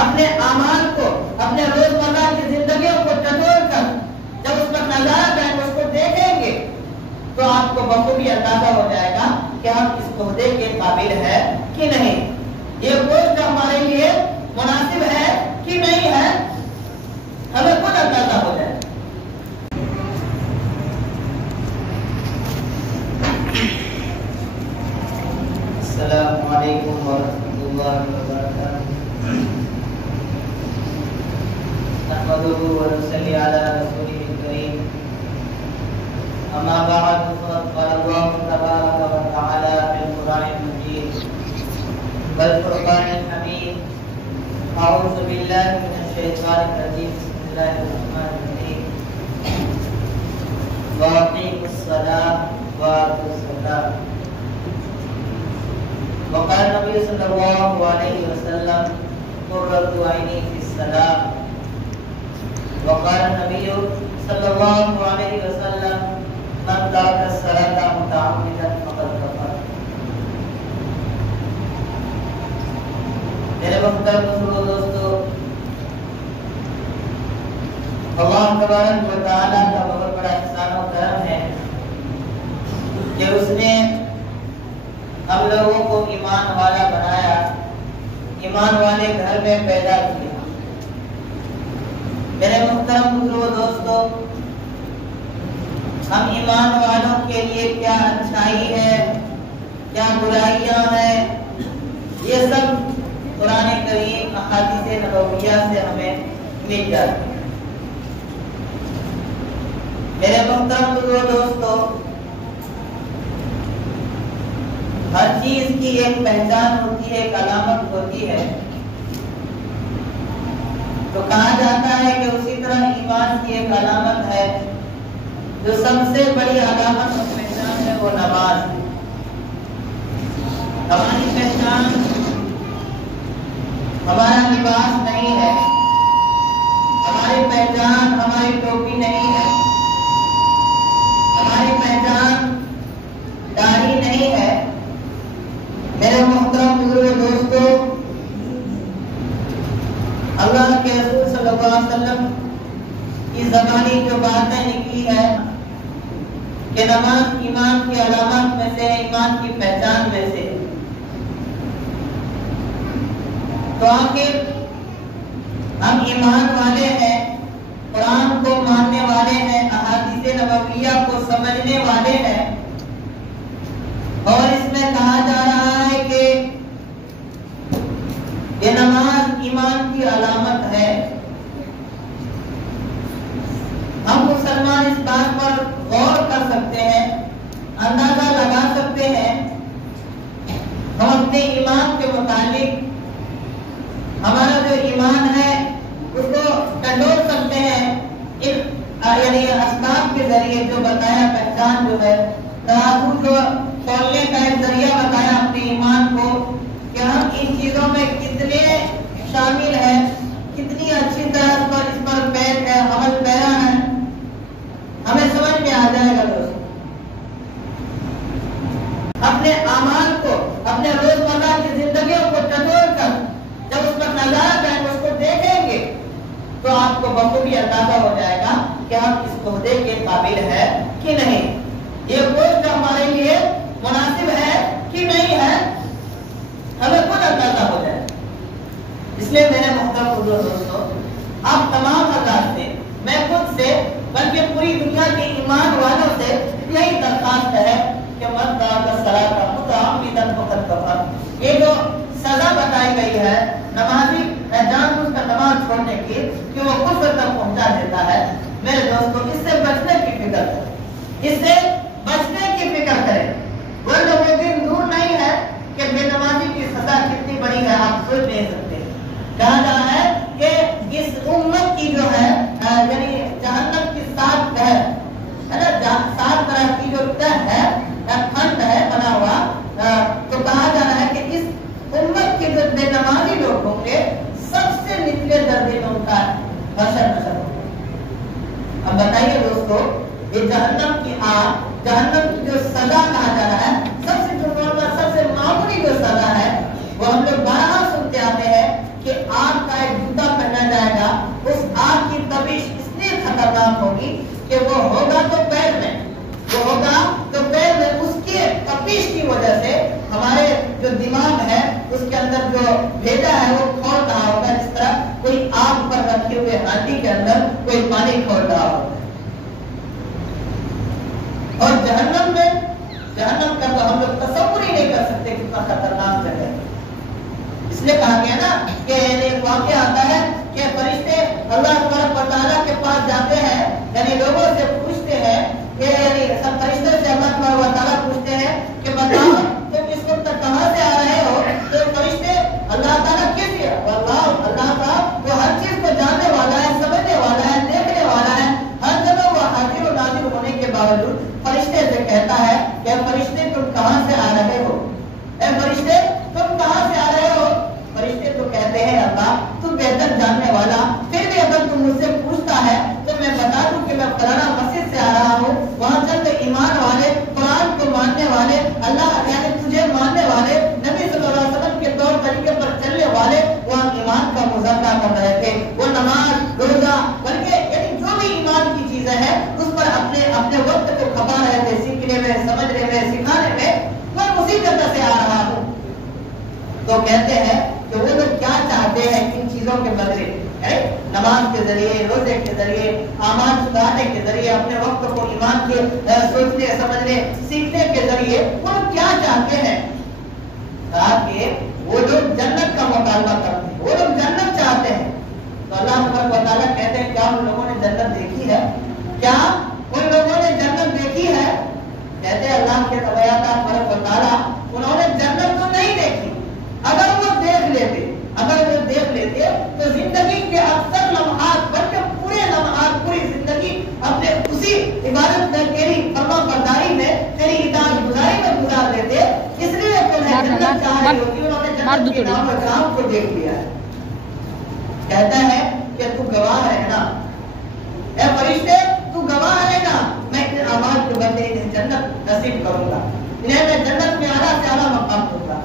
اپنے اعمال کو، اپنے روزمرہ کی زندگیوں کو ٹٹول کر جب اس پر نظارہ کریں، اس کو دیکھیں گے تو آپ کو بخوبی اندازہ ہو جائے گا کہ ہم اس عہدے کے قابل ہے کہ نہیں، یہ پوسٹ ہمارے لیے مناسب ہے کہ نہیں ہے، ہمیں خود اندازہ ہو جائے۔ السلام علیکم ورحمۃ اللہ وبرکاتہ۔ نحمده ونصلي على رسوله الكريم، اما بعد فقد قال الله تبارك وتعالى في القرآن المجيد والفرقان الحميد، اعوذ بالله من الشيطان الرجيم، بسم الله الرحمن الرحيم، واقيموا الصلاة وآتوا الزكاة۔ وقال النبي صلى الله عليه وسلم قرة عيني في الصلاة۔ وقال النبي صلى الله عليه وسلم من ترك الصلاة متعمدا فقد كفر۔ میرے محترم دوستو، اللہ تبارک و تعالیٰ کا بہت بڑا احسان و کرم ہے کہ اس نے ہم لوگوں کو ایمان والا بنایا، ایمان والے گھر میں پیدا کیا۔ میرے محترم دوستو، ہم ایمان والوں کے لیے کیا اچھائی ہے، کیا برائیاں ہیں، یہ سب قرآن کریم، احادیث نبویہ سے ہمیں مل جاتی ہے۔ میرے محترم دوستو، ہر چیز کی ایک پہچان ہوتی ہے، ایک علامت ہوتی ہے، تو کہا جاتا ہے کہ اسی طرح ایمان کی ایک علامت ہے، جو سب سے بڑی علامت اور پہچان ہے، وہ نماز ہے۔ ہماری پہچان ہمارا لباس نہیں ہے، ہماری پہچان ہماری ٹوپی نہیں ہے، ہماری پہچان داڑھی نہیں ہے۔ میرے محترم بزرگ دوستو، اللہ کے رسول صلی اللہ علیہ وسلم کی زبانی جو باتیں نکلی ہے کہ نماز ایمان کی علامات میں سے، ایمان کی پہچان میں سے، تو آخر ہم ایمان والے ہیں، قرآن کو ماننے والے ہیں، احادیث نبویہ کو سمجھنے والے ہیں، اور اس میں کہا جا رہا ہے کہ یہ نماز ایمان کی علامت ہے۔ ہم مسلمان اس بات پر غور کر سکتے ہیں، اندازہ لگا سکتے ہیں، ہم اپنے ایمان کے متعلق ہمارا جو ایمان ہے اس کو ٹٹول سکتے ہیں، یعنی اسباب کے ذریعے جو بتایا، پہچان جو ہے، ترازو کو تولنے کا ایک ذریعہ بتایا اپنے ایمان کو، کہ ہم ان چیزوں میں کتنے شامل ہیں، کتنی اچھی طرح اس پر پیٹ ہے، عمل پیرا ہے، ہمیں سمجھ میں آ جائے گا۔ دوست اپنے اعمال کو، اپنے روزمرہ کی زندگیوں کو ٹٹول کر جب اس پر نظارہ کریں، اس کو دیکھیں گے تو آپ کو بخوبی اندازہ ہو جائے گا کہ ہم اس عہدے کے قابل ہے کہ نہیں، یہ پوسٹ ہمارے لیے مناسب ہے کہ نہیں ہے، ہمیں خود اندازہ ہو جائے۔ اس لیے میرے محترم دوستو، آپ تمام حضرات سے، میں خود سے، بلکہ پوری دنیا کے ایمان والوں سے یہی درخواست ہے کہ من ترک الصلاۃ متعمدا فقد کفر۔ یہ جو سزا بتائی گئی ہے نمازی جان بوجھ کر نماز چھوڑنے کی کہ وہ کفر تک پہنچا دیتا ہے، میرے دوستوں اس سے بچنے کی فکر کریں، اس سے بچنے کی فکر کریں، ورنہ وہ دن دور نہیں ہے کہ بے نمازی کی سزا کتنی بڑی ہے، آپ سوچ نہیں سکتے۔ کہا جا رہا ہے کہ اس امت کی جو ہے، یعنی جہنم کی 7 تہ ہے نا، 7 طرح کی جو تہ ہے، کھنڈ ہے بنا ہوا، تو کہا جا رہا ہے کہ اس امت کے جو بے نمازی لوگ ہوں گے، سب سے نچلے درجے میں ان کا حشر نشر ہوگا۔ اب بتائیے دوستو، یہ جہنم کی آگ، جہنم کی جو سزا کہا جا رہا ہے، سب سے جو سب سے معمولی جو سزا ہے، وہ ہم لوگ بارہا سنتے آتے ہیں کہ آگ کا ایک खतरनाक होगी कि वो होगा तो पैर में, वो होगा तो पैर में, उसके तपिश की वजह से हमारे जो दिमाग है उसके अंदर जो भेजा है वो खोल रहा होगा, जिस तरह कोई आग पर रखे हुए हांडी के अंदर कोई पानी खोल रहा होगा। और जहन्नम में, जहन्नम का तो हम लोग तसव्वुर ही नहीं कर सकते कितना खतरनाक जगह है। इसलिए कहा गया ना कि एक वाक्य आता है कि फरिश्ते अल्लाह तबारक व तआला के पास जाते हैं, यानी लोगों से पूछते हैं कि यानी सब फरिश्तों से अल्लाह तबारक व तआला पूछते हैं कि बताओ तुम इस वक्त कहां से आ रहे हो? तो फरिश्ते अल्लाह ताला कैसे, अल्लाह का वो हर चीज को जानने वाला है, समझने वाला है, देखने वाला है, हर जगह वो हाजिर और नाजिर होने के बावजूद फरिश्ते से कहता है कि फरिश्ते तुम कहां से आ रहे हो? ए फरिश्ते तुम कहां से आ रहे हो? फरिश्ते तो कहते हैं अल्लाह तू बेहतर जानने वाला, फिर भी अगर तुम मुझसे पूछता है तो मैं बता दूं कि मैं फलाना मस्जिद से आ रहा हूँ, वहाँ चंद ईमान वाले, कुरान को मानने वाले, अल्लाह यानी तुझे मानने वाले, नबी सल्लल्लाहु अलैहि वसल्लम के तौर तरीके पर चलने वाले वहाँ ईमान का मुज़ाकरा कर रहे थे। वो नमाज रोजा बल्कि यानी जो भी ईमान की चीजें हैं उस पर अपने अपने वक्त को खपा रहे थे, सीखने में, समझने में, सिखाने में। मैं उसी जगह से आ रहा हूँ। तो कहते हैं कि वो लोग क्या चाहते हैं इन चीजों के बदले, नमाज के जरिए, रोजे के जरिए, आमाल सुधारने के जरिए, अपने वक्त को ईमान के सोचने, समझने, सीखने के जरिए वो लोग क्या चाहते हैं? कहा कि वो लोग जन्नत का मुतालबा करते हैं, वो लोग जन्नत चाहते हैं। तो अल्लाह तबारक व तआला कहते हैं क्या उन लोगों ने जन्नत देखी है? क्या उन लोगों ने जन्नत देखी है? कहते हैं अल्लाह के तबारक व तआला उन्होंने जन्नत तो नहीं देखी। अगर वो देख लेते, अगर वो देख लेते तो जिंदगी के अक्सर लम्हात, बल्कि पूरे लम्हात, पूरी जिंदगी अपने उसी इबादत में, तेरी फरमाबरदारी में, तेरी इताअत गुजारी में गुजार देते। इसलिए तुम्हें जन्नत चाह रही होती, उन्होंने जन्नत के नाम और काम को देख लिया है। कहता है कि तू गवाह रहना, ऐ फरिश्ते तू गवाह रहना, मैं इन अमाल के बदले इन्हें जन्नत नसीब करूंगा, इन्हें मैं जन्नत में आला से आला मकाम दूंगा।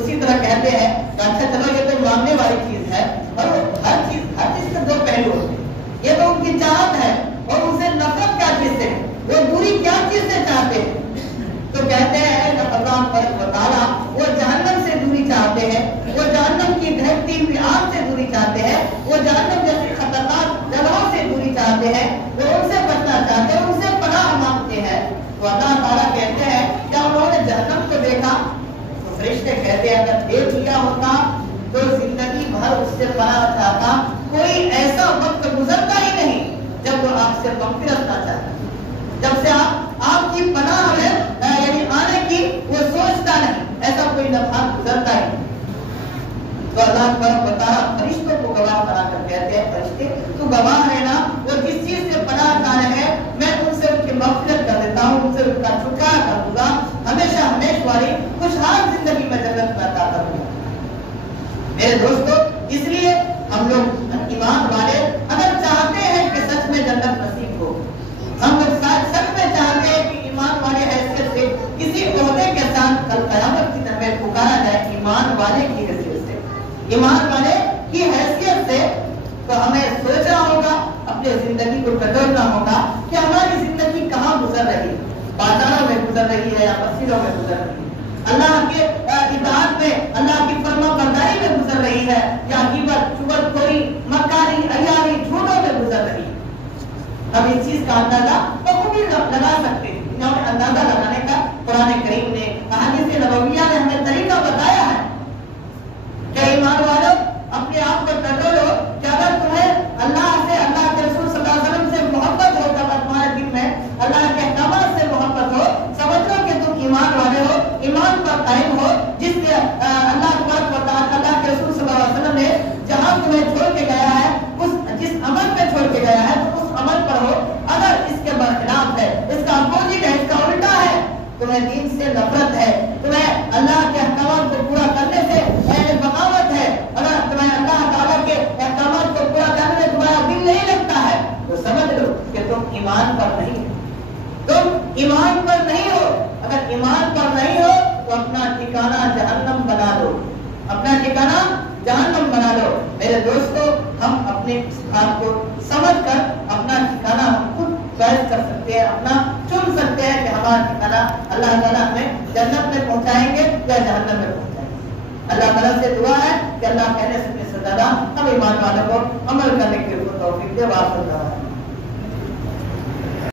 उसी तरह कहते हैं कि अच्छा चलो ये तो मांगने वाली चीज है, और हर चीज के दो पहलू होते हैं। ये तो उनकी चाहत है, और उनसे नफरत क्या चीज से, वो दूरी क्या चीज से चाहते हैं? तो कहते हैं अल्लाह तबारक व तआला वो जहन्नम से दूरी चाहते हैं, वो जहन्नम की दहकती हुई आग से दूरी चाहते हैं, वो जहन्नम जैसी खतरनाक जगहों से दूरी चाहते हैं, वो उनसे बचना चाहते हैं, उनसे पनाह मांगते हैं। तो अल्लाह ताला कहते हैं क्या उन्होंने जहन्नम को देखा? फरिश्ते कहते हैं अगर देख लिया होता तो जिंदगी भर उससे पनाह चाहता, कोई ऐसा वक्त गुजरता ही नहीं जब वो आपसे मग़फ़िरत ना चाहता, जब से आपकी पनाह में यानी आने की वो सोचता नहीं, ऐसा कोई लम्हा गुजरता ही नहीं। तो अल्लाह तबारक व तआला फरिश्तों को गवाह बनाकर कहते हैं फरिश्ते तू गवाह रहना, वो जिस चीज से पनाह चाह रहे हैं मैं उनसे उनकी मग़फ़िरत कर देता हूँ, उनसे उनका छुटकारा कर दूंगा, हमेशा हमेशा वाली खुशहाल जिंदगी में जन्नत में अता करूंगा। मेरे दोस्तों, इसलिए हम लोग ईमान वाले अगर चाहते हैं कि सच में जन्नत नसीब हो, हम लोग सच में चाहते हैं कि ईमान वाले हैसियत से किसी ओहदे के साथ कल क़यामत की तरह पुकारा जाए ईमान वाले की हैसियत से, ईमान वाले की हैसियत से, तो हमें सोचना होगा, अपने जिंदगी को टटोलना होगा कि हमारी जिंदगी कहाँ गुजर रही है, बाजारों में गुजर रही है या मस्जिदों में गुजर रही है, अल्लाह के इताअत में, अल्लाह की फरमाबरदारी में गुजर रही है, या ग़ीबत, चुगलखोरी, मक्कारी, अय्यारी, झूठों में गुजर रही है। अब इस चीज का अंदाजा बखूबी लगा सकते हैं। इन्होंने अंदाजा लगाने का कुरान करीम ने, अहादीस नबविया ने हमें तरीका बताया है। क्या ईमान वालों अपने आप को टटोलो कि अगर तुम्हें अल्लाह से, अल्लाह के रसूल सल्लल्लाहु अलैहि वसल्लम से मोहब्बत हो, तुम्हारे दिल में अल्लाह के अहकामात से मोहब्बत हो, समझ लो कि तुम ईमान वाले हो, ईमान पर कायम हो, जिससे अल्लाह तबारक व तआला, अल्लाह के रसूल सल्लल्लाहु अलैहि वसल्लम ने जहां तुम्हें छोड़ के गया है, उस जिस अमल पे छोड़ के गया है तो उस अमल पर हो। अगर इसके बरखिलाफ है, इसका अपोजिट है, इसका उल्टा है, तुम्हें दीन से नफरत है, तुम्हें अल्लाह के अहकामात को पूरा करने से बगावत है, अगर तुम्हें अल्लाह ताला के अहकामात को पूरा करने में तुम्हारा दिल नहीं लगता है, तो समझ लो कि तुम ईमान पर नहीं हो, तुम ईमान पर नहीं हो। अगर ईमान पर नहीं हो तो अपना ठिकाना जहन्नम बना लो, अपना ठिकाना जहन्नम बना लो। मेरे दोस्तों, हम अपने स्थान को समझकर अपना ठिकाना अपना चुन सकते हैं कि हमारा ठिकाना अल्लाह ताला हमें जन्नत में पहुंचाएंगे या जहन्नम में पहुंचाएंगे। अल्लाह ताला से दुआ है कि अल्लाह कहने से ज्यादा हम ईमान वालों को अमल करने की तौफीक दे। वाक़ई